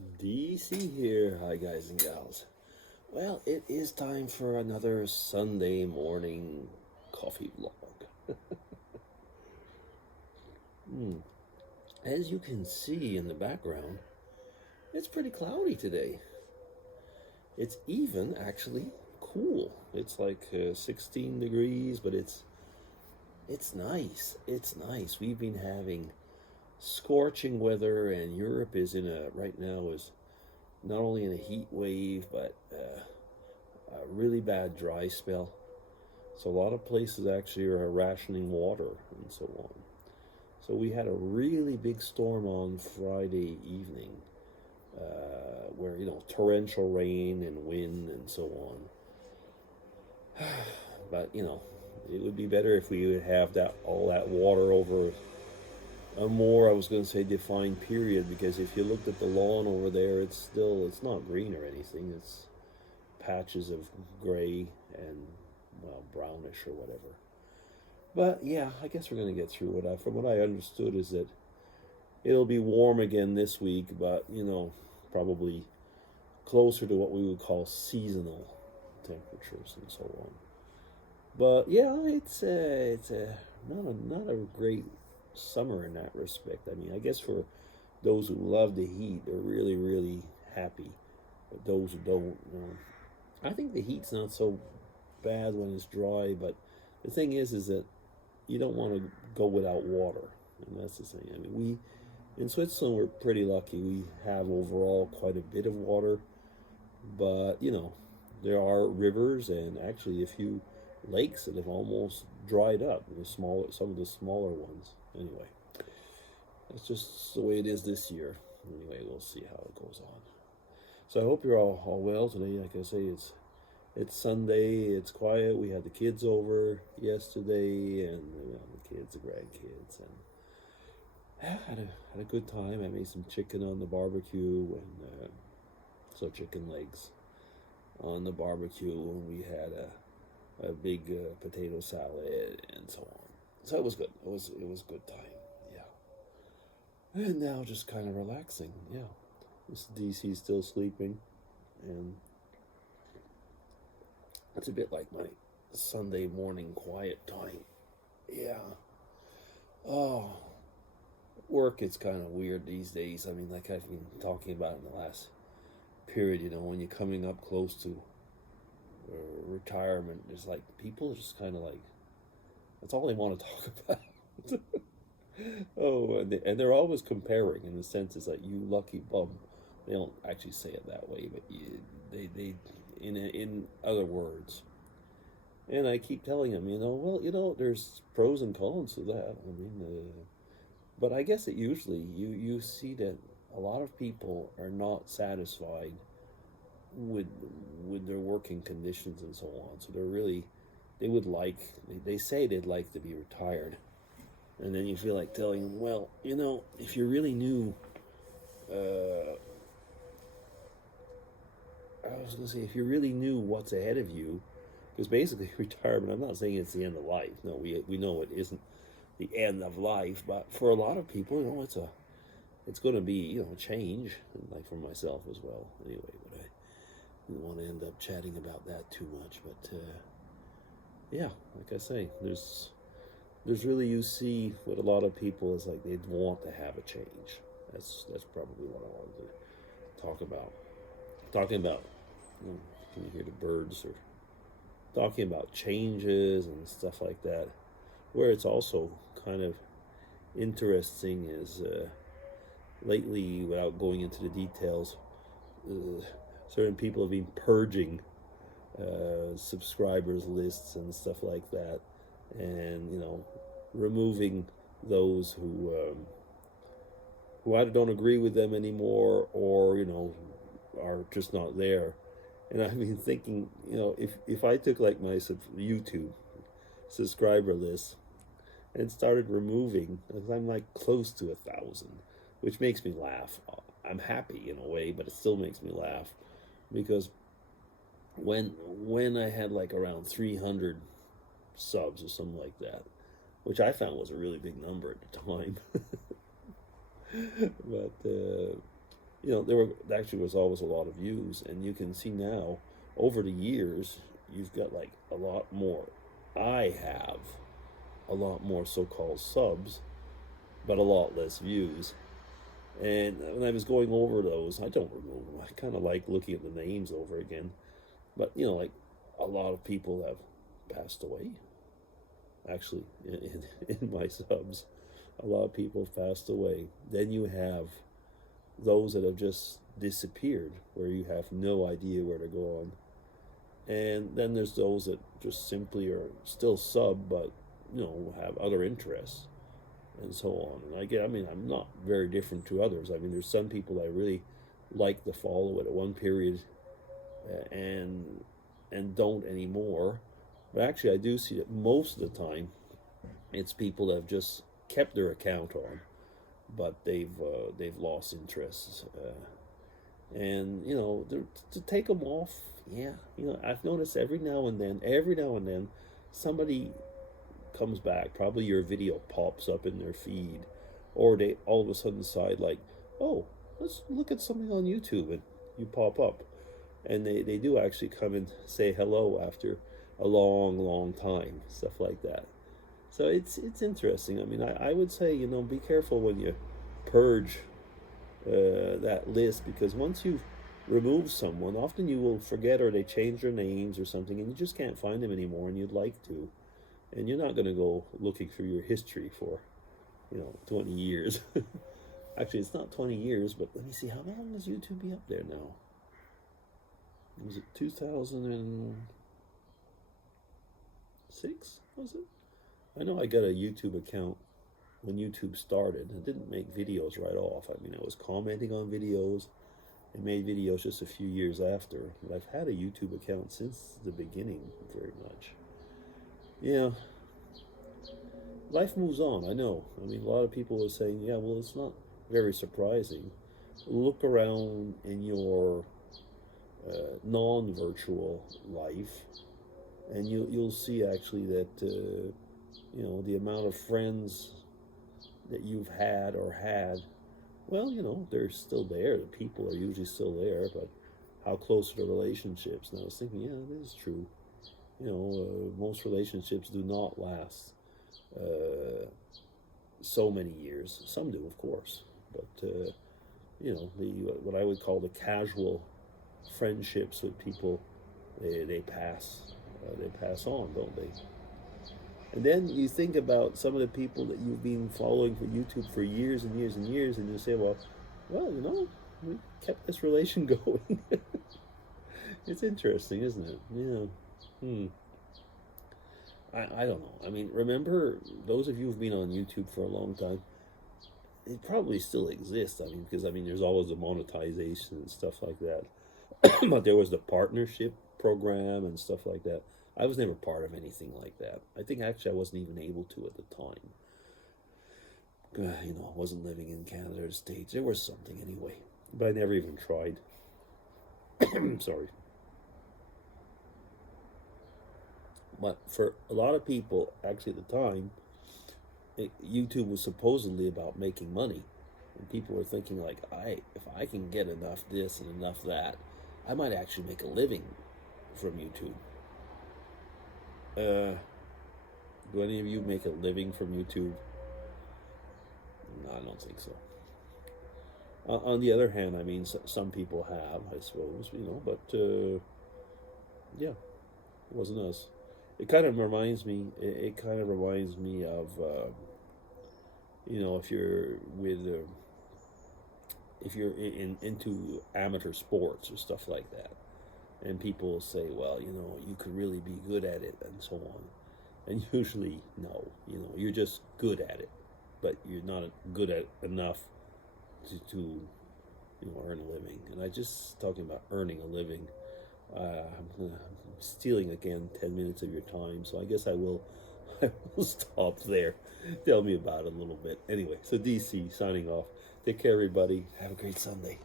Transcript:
DC here. Hi, guys and gals. Well, it is time for another Sunday morning coffee vlog. As you can see in the background, it's pretty cloudy today. It's even actually cool. It's like 16 degrees, but it's nice. It's nice. We've been having scorching weather, and Europe is in a right now is not only in a heat wave, but a really bad dry spell. So a lot of places actually are rationing water and so on. So we had a really big storm on Friday evening, where torrential rain and wind and so on. But it would be better if we would have that all that water over a more, I was going to say, defined period, because if you looked at the lawn over there, it's not green or anything. It's patches of gray and, well, brownish or whatever. But yeah, I guess we're going to get through it. From what I understood is that it'll be warm again this week, but probably closer to what we would call seasonal temperatures and so on. But yeah, it's not a great summer in that respect. I mean, I guess for those who love the heat, they're really really happy. But those who don't, I think the heat's not so bad when it's dry. But the thing is that you don't want to go without water, and that's the thing. I mean, we in Switzerland we're pretty lucky. We have overall quite a bit of water, but there are rivers and actually a few lakes that have almost dried up. Some of the smaller ones. Anyway, that's just the way it is this year. Anyway, we'll see how it goes on. So I hope you're all well today. Like I say, it's Sunday. It's quiet. We had the kids over yesterday, and the kids, the grandkids, and had a good time. I made some chicken on the barbecue, and so chicken legs on the barbecue, and we had a big potato salad and so on. So it was good. It was a good time. Yeah. And now just kind of relaxing. Yeah. This DC still sleeping, and it's a bit like my Sunday morning quiet time. Yeah. Oh, work is kind of weird these days. I mean, like I've been talking about in the last period, when you're coming up close to retirement, it's like people are just kind of like, that's all they want to talk about. Oh, and they're always comparing, in the sense it's like, you lucky bum. They don't actually say it that way, but they in other words. And I keep telling them, well, there's pros and cons to that. I mean, but I guess it usually you see that a lot of people are not satisfied with with their working conditions and so on. So they would like, they say they'd like to be retired, and then you feel like telling them, well, if you really knew, I was going to say, if you really knew what's ahead of you, because basically retirement, I'm not saying it's the end of life. No, we know it isn't the end of life, but for a lot of people, it's going to be change, like for myself as well. Anyway, but I don't want to end up chatting about that too much. But yeah, like I say, there's really, you see what a lot of people is like, they'd want to have a change. That's probably what I wanted to talk about. Talking about, can you hear the birds? Or talking about changes and stuff like that. Where it's also kind of interesting is, lately, without going into the details, certain people have been purging subscribers lists and stuff like that, and removing those who either don't agree with them anymore, or are just not there. And I've been thinking, if I took like my YouTube subscriber list and started removing, because I'm like close to 1,000, which makes me laugh. I'm happy in a way, but it still makes me laugh, because when I had like around 300 subs or something like that, which I found was a really big number at the time. But There were actually was always a lot of views, and you can see now over the years you've got like a lot more. I have a lot more so-called subs, but a lot less views. And when I was going over those, I don't remove them. I kind of like looking at the names over again. But, like a lot of people have passed away. Actually, in my subs, a lot of people have passed away. Then you have those that have just disappeared, where you have no idea where they're going. And then there's those that just simply are still sub, but, have other interests and so on. And I'm not very different to others. I mean, there's some people I really like to follow at one period, and don't anymore. But actually, I do see that most of the time, it's people that have just kept their account on, but they've lost interest, and to take them off. Yeah, I've noticed every now and then, somebody comes back. Probably your video pops up in their feed, or they all of a sudden decide like, oh, let's look at something on YouTube, and you pop up, and they do actually come and say hello after a long time, stuff like that. So it's interesting. I mean, I would say, be careful when you purge that list, because once you've removed someone, often you will forget, or they change their names or something, and you just can't find them anymore, and you'd like to. And you're not going to go looking through your history for, 20 years. Actually, it's not 20 years, but let me see, how long has YouTube be up there now? Was it 2006, was it? I know I got a YouTube account when YouTube started. I didn't make videos right off. I mean, I was commenting on videos and made videos just a few years after. But I've had a YouTube account since the beginning, very much. Yeah, life moves on, I know. I mean, a lot of people are saying, yeah, well, it's not very surprising. Look around in your non-virtual life, and you'll see actually that, the amount of friends that you've had, well, they're still there. The people are usually still there, but how close are the relationships? And I was thinking, yeah, it is true. Most relationships do not last so many years. Some do, of course, but what I would call the casual friendships with people, they pass on, don't they? And then you think about some of the people that you've been following for YouTube for years and years and years, and you say, well, we kept this relation going. It's interesting, isn't it? Yeah. I don't know. I mean, remember, those of you who've been on YouTube for a long time, it probably still exists. I mean, because there's always the monetization and stuff like that. But there was the partnership program and stuff like that. I was never part of anything like that. I think actually I wasn't even able to at the time. I wasn't living in Canada or States. There was something anyway, but I never even tried. Sorry. But for a lot of people, actually at the time, YouTube was supposedly about making money. And people were thinking like, if I can get enough this and enough that, I might actually make a living from YouTube. Do any of you make a living from YouTube? No, I don't think so. On the other hand, I mean, some people have, I suppose, but yeah, it wasn't us. It kind of reminds me. It kind of reminds me of, if you're into amateur sports or stuff like that, and people say, well, you could really be good at it and so on, and usually no, you're just good at it, but you're not good at enough to earn a living. And I just talking about earning a living. I'm stealing again 10 minutes of your time, so I guess I will stop there. Tell me about it a little bit. Anyway, so DC signing off. Take care, everybody. Have a great Sunday.